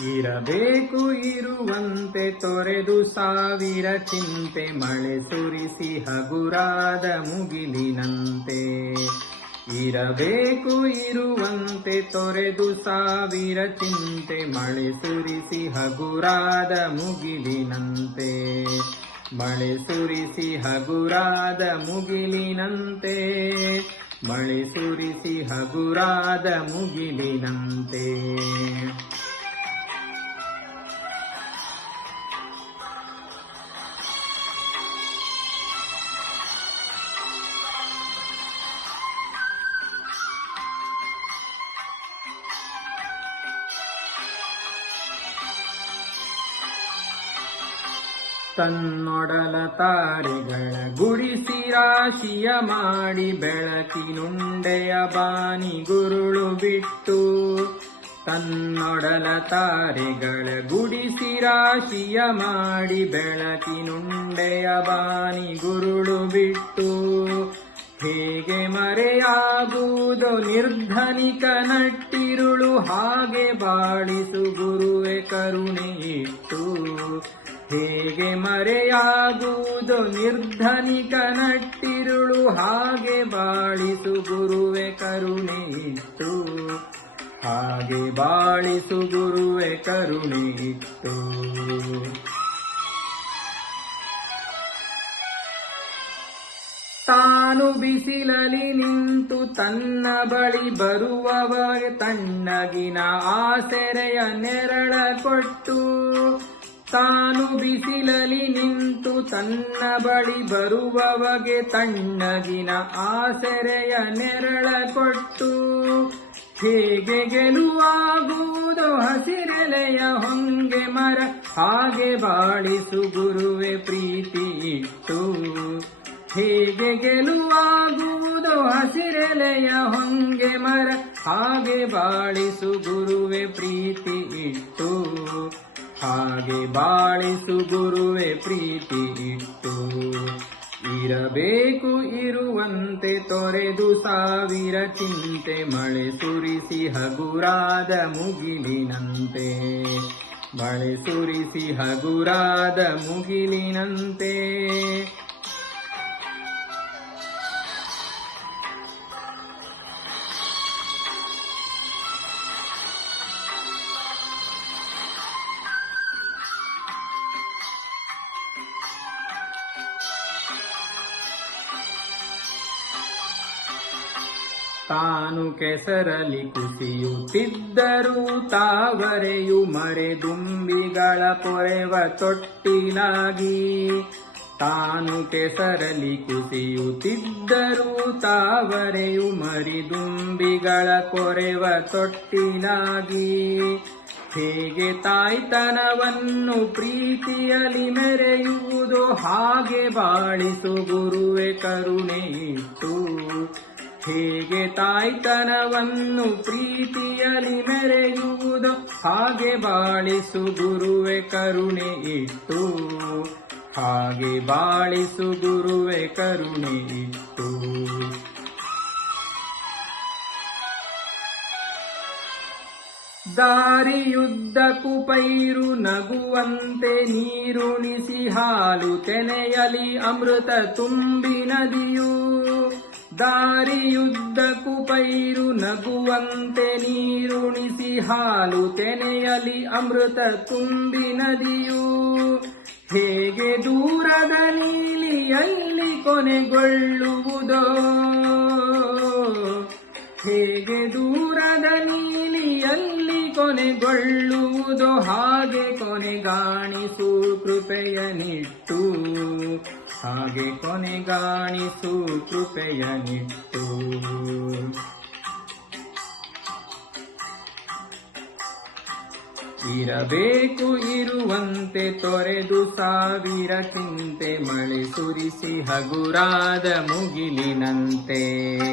ಇರಬೇಕು ಇರುವಂತೆ ತೊರೆದು ಸಾವಿರ ಚಿಂತೆ, ಮಳೆ ಸುರಿಸಿ ಹಗುರಾದ ಮುಗಿಲಿನಂತೆ. ಇರಬೇಕು ಇರುವಂತೆ ತೊರೆದು ಸಾವಿರ ಚಿಂತೆ, ಮಳೆ ಸುರಿಸಿ ಹಗುರಾದ ಮುಗಿಲಿನಂತೆ. ಮಳೆ ಸುರಿಸಿ ಹಗುರಾದ ಮುಗಿಲಿನಂತೆ. ಮಳೆ ಸುರಿಸಿ ಹಗುರಾದ ಮುಗಿಲಿನಂತೆ. ತನ್ನೊಡಲ ತಾರೆಗಳ ಗುಡಿಸಿ ರಾಶಿಯ ಮಾಡಿ, ಬೆಳಕಿನುಂಡೆಯ ಬಾನಿ ಗುರುಳು ಬಿಟ್ಟು. ತನ್ನೊಡಲ ತಾರೆಗಳ ಗುಡಿಸಿ ರಾಶಿಯ ಮಾಡಿ, ಬೆಳಕಿನುಂಡೆಯ ಬಾನಿ ಗುರುಳು ಬಿಟ್ಟು. ಹೇಗೆ ಮರೆಯಾಗುವುದೋ ನಿರ್ಧನಿಕ ನಟ್ಟಿರುಳು, ಹಾಗೆ ಬಾಳಿಸು ಗುರುವೆ ಕರುಣೆ ಇಟ್ಟು. ಹೇಗೆ ಮರೆಯಾಗುವುದೋ ನಿರ್ಧನಿಕ ನಟ್ಟಿರುಳು, ಹಾಗೆ ಬಾಳಿಸು ಗುರುವೆ ಕರುಣೆ ಇಟ್ಟು. ಹಾಗೆ ಬಾಳಿಸು ಗುರುವೆ ಕರುಣೆ ಇಟ್ಟು. ತಾನು ಬಿಸಿಲಲಿ ನಿಂತು ತನ್ನ ಬಳಿ ಬರುವವಗೆ ತಣ್ಣಗಿನ ಆಸರೆಯ ನೆರಳ ಕೊಟ್ಟು. ತಾನು ಬಿಸಿಲಲಿ ನಿಂತು ತನ್ನ ಬಳಿ ಬರುವವಗೆ ತಣ್ಣಗಿನ ಆಸರೆಯ ನೆರಳ ಕೊಟ್ಟು. ಹೇಗೆ ಗೆಲುವಾಗುವುದೋ ಹಸಿರೆಲೆಯ ಹೊಂಗೆ ಮರ, ಹಾಗೆ ಬಾಳಿಸು ಗುರುವೆ ಪ್ರೀತಿ ಇಟ್ಟು. ಹೇಗೆ ಗೆಲುವಾಗುವುದೋ ಹಸಿರೆಲೆಯ ಹೊಂಗೆ ಮರ, ಹಾಗೆ ಬಾಳಿಸು ಗುರುವೆ ಪ್ರೀತಿ ಇಟ್ಟು. ಹಾಗೆ ಬಾಳಿಸು ಗುರುವೆ ಪ್ರೀತಿ ಇಟ್ಟು. ಇರಬೇಕು ಇರುವಂತೆ ತೊರೆದು ಸಾವಿರ ಚಿಂತೆ, ಮಳೆ ಸುರಿಸಿ ಹಗುರಾದ ಮುಗಿಲಿನಂತೆ. ಮಳೆ ಸುರಿಸಿ ಹಗುರಾದ ಮುಗಿಲಿನಂತೆ. ತಾನು ಕೆಸರಲಿ ಕುಸಿಯುತ್ತಿದ್ದರೂ ತಾವರೆಯು ಮರೆದುಂಬಿಗಳ ಪೊರೆವ ತೊಟ್ಟಿಲಾಗಿ. ತಾನು ಕೆಸರಲಿ ಕುಸಿಯುತ್ತಿದ್ದರೂ ತಾವರೆಯು ಮರಿದುಂಬಿಗಳ ಕೊರೆವ ತೊಟ್ಟಿಲಾಗಿ. ಹೇಗೆ ತಾಯ್ತನವನ್ನು ಪ್ರೀತಿಯಲಿ ಮೆರೆಯುವುದೋ, ಹಾಗೆ ಬಾಳಿಸು ಗುರುವೆ ಕರುಣೆ ಇಟ್ಟು. ಹೇಗೆ ತಾಯ್ತನವನ್ನು ಪ್ರೀತಿಯಲಿ ಮೆರೆಯುವುದೋ, ಹಾಗೆ ಬಾಳಿಸು ಗುರುವೆ ಕರುಣೆ ಇಟ್ಟು. ಹಾಗೆ ಬಾಳಿಸು ಗುರುವೆ ಕರುಣೆ ಇಟ್ಟು. ದಾರಿಯುದ್ದಕ್ಕೂ ಪೈರು ನಗುವಂತೆ ನೀರುಣಿಸಿ, ಹಾಲು ತೆನೆಯಲಿ ಅಮೃತ ತುಂಬಿ ನದಿಯು. ದಾರಿಯುದ್ದಕ್ಕೂ ಪೈರು ನಗುವಂತೆ ನೀರುಣಿಸಿ, ಹಾಲು ತೆನೆಯಲಿ ಅಮೃತ ತುಂಬಿ ನದಿಯು. ಹೇಗೆ ದೂರದ ನೀಲಿಯಲ್ಲಿ ಕೊನೆಗೊಳ್ಳುವುದೋ, ಹೇಗೆ ದೂರದ ನೀಲಿಯಲ್ಲಿ ಕೊನೆಗೊಳ್ಳುವುದೋ, ಹಾಗೆ ಕೊನೆಗಾಣಿಸು ಕೃಪೆಯನಿಟ್ಟು. ಹಾಗೆ ಕೊನೆಗಾಣಿಸು ಕೃಪೆಯನಿಟ್ಟು. ಇರಬೇಕು ಇರುವಂತೆ ತೊರೆದು ಸಾವಿರ ಚಿಂತೆ, ಮಳೆ ಸುರಿಸಿ ಹಗುರಾದ ಮುಗಿಲಿನಂತೆ.